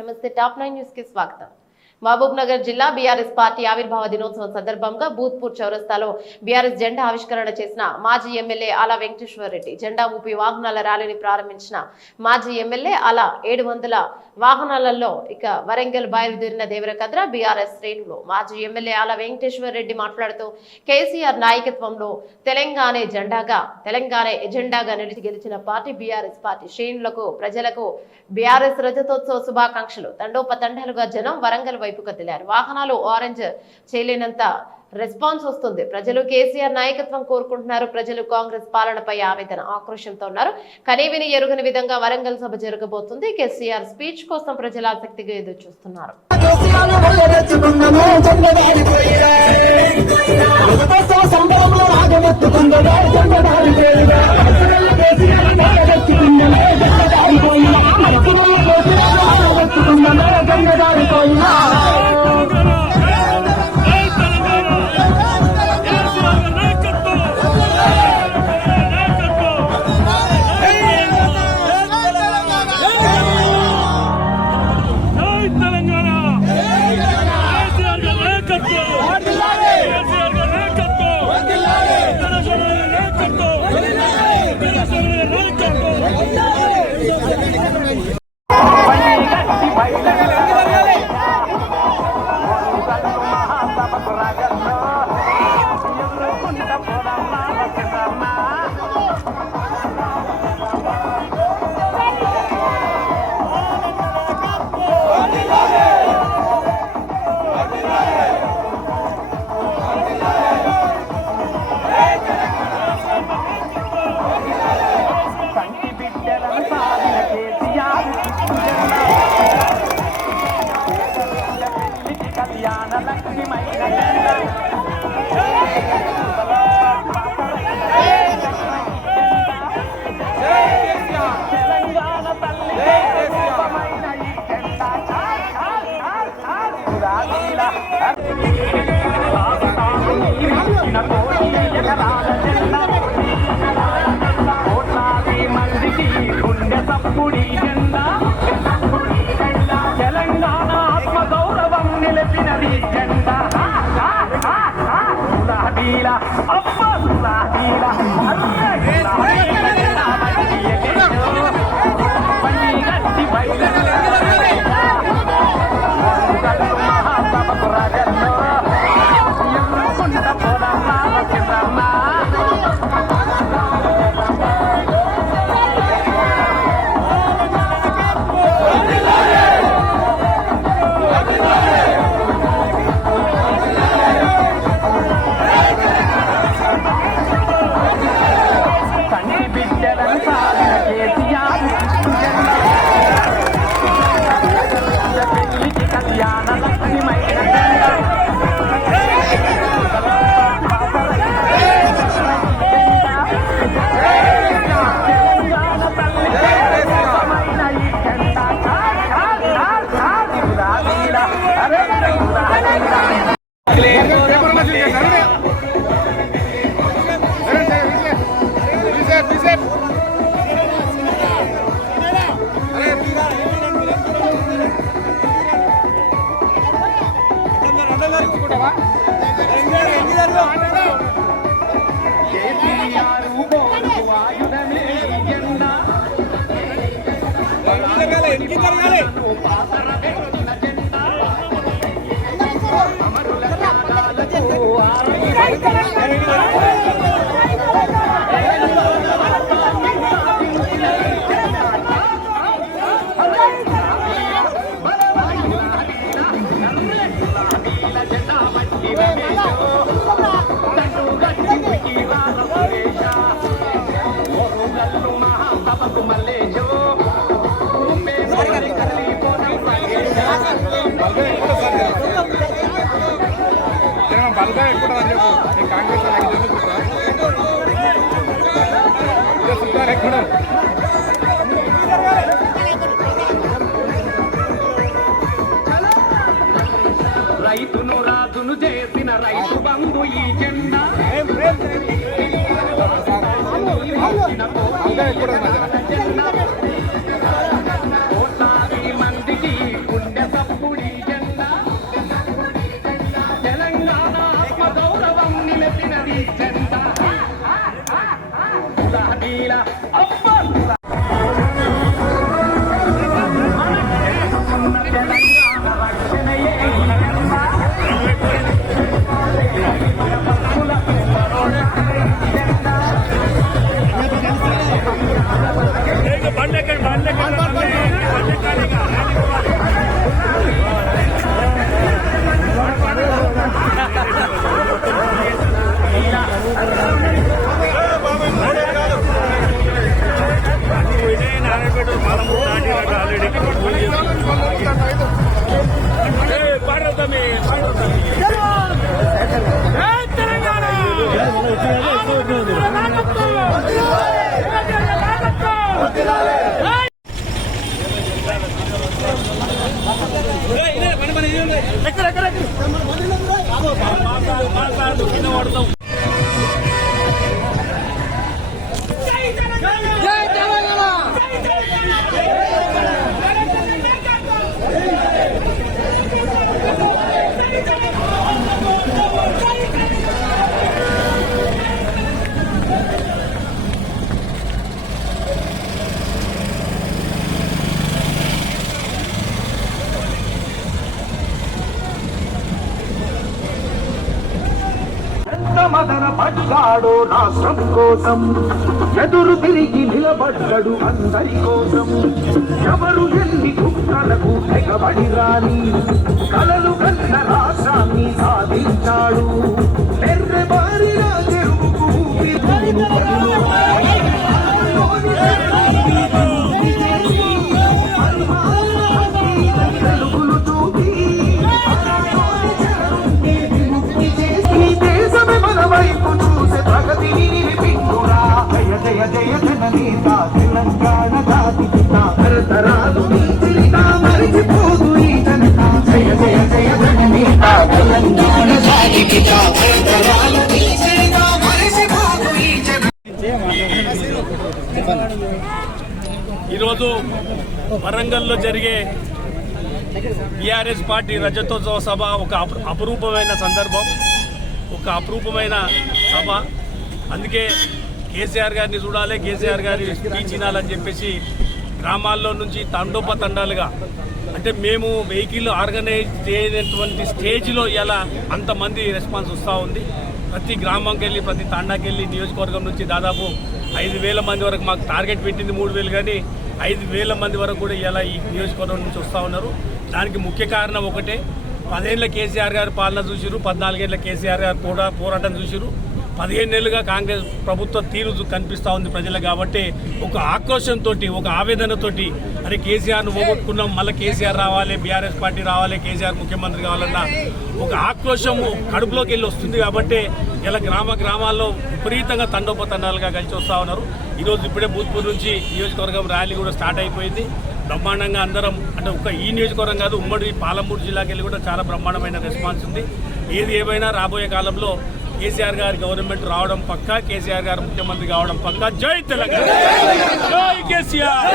నమస్తే top 9 news కి స్వాగతం. మహబూబ్ నగర్ జిల్లా బీఆర్ఎస్ పార్టీ ఆవిర్భావ దినోత్సవం సందర్భంగా భూత్పూర్ చౌరస్తాలో బీఆర్ఎస్ జెండా ఆవిష్కరణ చేసిన మాజీ ఎమ్మెల్యే ఆలా వెంకటేశ్వర రెడ్డి జెండా ఊపి వాహనాల ర్యాలీని ప్రారంభించిన మాజీ ఎమ్మెల్యే ఆలా 700 వాహనాలలో వరంగల్ బయలుదేరిన దేవరకద్ర బీఆర్ఎస్ శ్రేణులు. మాజీ ఎమ్మెల్యే ఆలా వెంకటేశ్వర రెడ్డి మాట్లాడుతూ కేసీఆర్ నాయకత్వంలో తెలంగాణ ఎజెండాగా నిలిచి గెలిచిన పార్టీ బీఆర్ఎస్ పార్టీ. శ్రేణులకు ప్రజలకు బీఆర్ఎస్ రజతోత్సవ శుభాకాంక్షలు. తండోపతండాలుగా జనం వరంగల్ వైపు కదిలారు. వాహనాలు ఆరెంజ్ చేయలేనంత రెస్పాన్స్ వస్తుంది. ప్రజలు కేసీఆర్ నాయకత్వం కోరుకుంటున్నారు. ప్రజలు కాంగ్రెస్ పాలనపై ఆవేదన ఆక్రోశంతో ఉన్నారు. కనీవిని ఎరుగని విధంగా వరంగల్ సభ జరగబోతుంది. కేసీఆర్ స్పీచ్ కోసం ప్రజలు ఆసక్తిగా ఎదురు చూస్తున్నారు. తెలంగాణ ఆత్మగౌరవం నిలిపినది జెండా. రైతును రాజును చేసిన రైతు బంధు ఈ జెండా కోట్లాది మందికి మదన పడ్డాడో రాష్ట్రం కోసం ఎదురు తిరిగి నిలబడ్డాడు అందరి కోసం ఎవరు ఎన్ని కుట్రలకు తెగబడి రాని కలలు కన్న రాష్ట్రాన్ని సాధించాడు ఎర్రబారిన చెరువుకు తెలుగులు చూపి వైపు చూసే ప్రగతిని నిలిపిండురా జయ జయ జయ జననేత తెలంగాణ జాతి పిత తరతరాలు నీ చరిత మరిచిపోదు ఈ జనత జయ జయ జయ జననేత తెలంగాణ జాతి పిత తరతరాలు నీ చరిత మరిచిపోదు ఈ ఈరోజు వరంగల్లో జరిగే బీఆర్ఎస్ పార్టీ రజతోత్సవ సభ ఒక అపురూపమైన సందర్భం, ఒక అపురూపమైన సభ. అందుకే కేసీఆర్ గారిని చూడాలి, కేసీఆర్ గారి స్పీచ్ వినాలని చెప్పేసి గ్రామాల్లో నుంచి తండోపతండాలుగా, అంటే మేము వెహికల్ ఆర్గనైజ్ చేయనటువంటి స్టేజ్లో ఇలా అంతమంది రెస్పాన్స్ వస్తూ ఉంది. ప్రతి గ్రామంకి వెళ్ళి, ప్రతి తాండాకి వెళ్ళి, నియోజకవర్గం నుంచి దాదాపు 5,000 మంది వరకు మాకు టార్గెట్ పెట్టింది 3,000, కానీ 5,000 మంది వరకు కూడా ఇలా ఈ నియోజకవర్గం నుంచి వస్తూ ఉన్నారు. దానికి ముఖ్య కారణం ఒకటే, 10 ఏళ్ల కేసీఆర్ గారు పాలన చూసిరు, 14 ఏళ్ల కేసీఆర్ గారు కూడా పోరాటం చూసిరు, 15 ఏళ్ళుగా కాంగ్రెస్ ప్రభుత్వ తీరు కనిపిస్తూ ఉంది ప్రజలకు. కాబట్టి ఒక ఆక్రోషంతో, ఒక ఆవేదనతోటి, అరే కేసీఆర్ను పోగొట్టుకున్నాం, మళ్ళీ కేసీఆర్ రావాలి, బీఆర్ఎస్ పార్టీ రావాలి, కేసీఆర్ ముఖ్యమంత్రి కావాలన్న ఒక ఆక్రోషం కడుపులోకి వెళ్ళి వస్తుంది. కాబట్టి ఇలా గ్రామాల్లో విపరీతంగా తండోపతండాలుగా కలిసి వస్తూ ఉన్నారు. ఈరోజు ఇప్పుడే భూత్పూర్ నుంచి నియోజకవర్గం ర్యాలీ కూడా స్టార్ట్ అయిపోయింది. బ్రహ్మాండంగా అందరం, అంటే ఒక ఈ నియోజకవర్గం కాదు, ఉమ్మడి పాలమూరు జిల్లాకి వెళ్ళి కూడా చాలా బ్రహ్మాండమైన రెస్పాన్స్ ఉంది. ఏది ఏమైనా రాబోయే కాలంలో కేసీఆర్ గారి గవర్నమెంట్ రావడం పక్కా, కేసీఆర్ గారు ముఖ్యమంత్రి కావడం పక్కా. జై తెలంగాణ, జై కేసీఆర్.